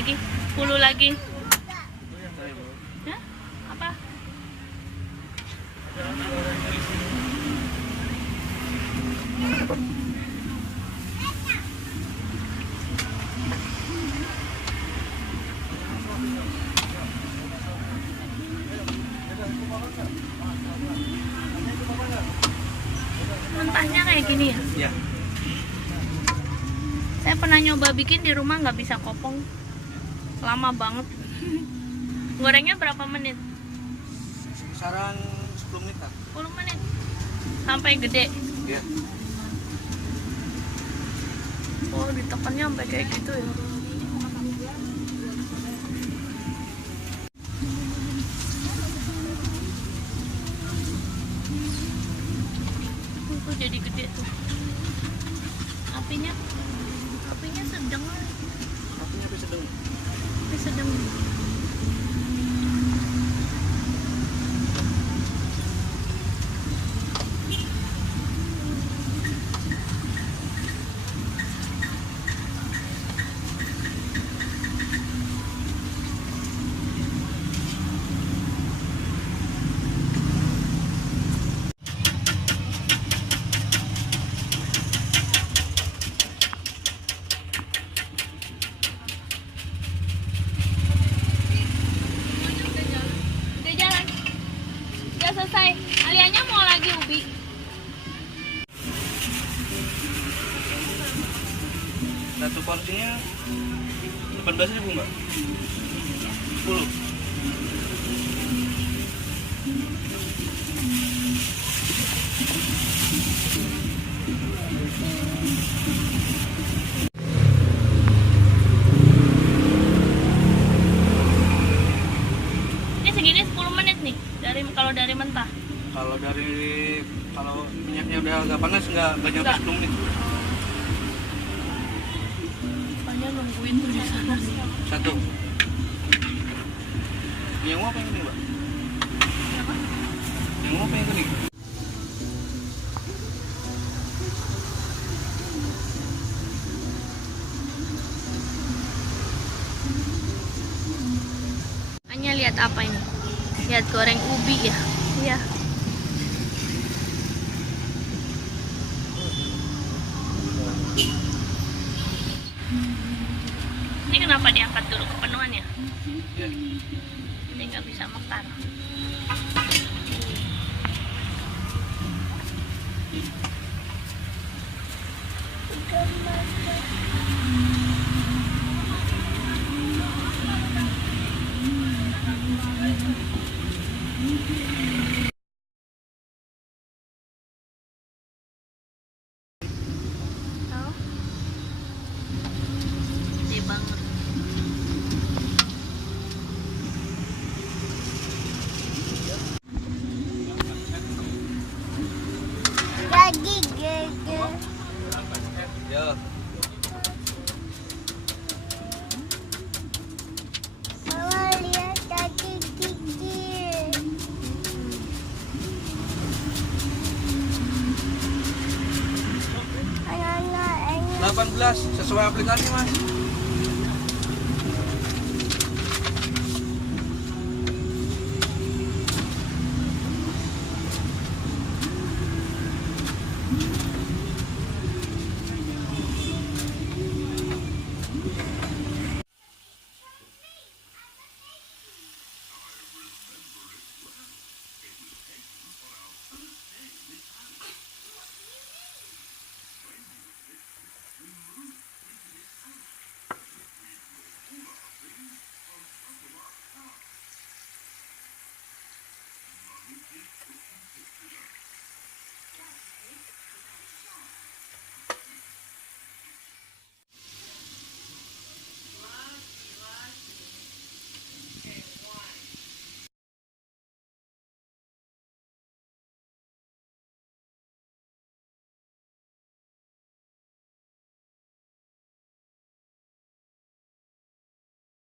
lagi, 10 lagi. Hah? Apa? Mentahnya kayak gini ya? Iya. Saya pernah nyoba bikin di rumah, nggak bisa kopong, lama banget. Gorengnya berapa menit? Kisaran 10 menit lah. 10 menit sampai gede. Iya. Oh, ditekannya sampai kayak gitu ya. Itu jadi gede tuh. Apinya sedang. Apinya bisa sedang. Api sedang. Udah jalan. Udah selesai. Alianya mau lagi ubi. Satu porsinya 18.000 mbak. 10. Ini segini 10 menit nih. Kalau dari mentah. Kalau minyaknya udah agak panas nggak nyampe Nggak. 10 menit. Makanya nungguin tuh di sana sih. Satu. Yang mau apa yang ini mbak? Apa? Yang mau apa yang ini? Hanya lihat apa ini? Lihat goreng ubi ya. Iya. Ini kenapa diangkat dulu kepenuhan ya? Ya. Ini nggak bisa mekar. Tahu? Gede banget. Lagi gede. Ya. Mama lihat tadi kecil. Anak-anak ini 18 sesuai aplikasi mas.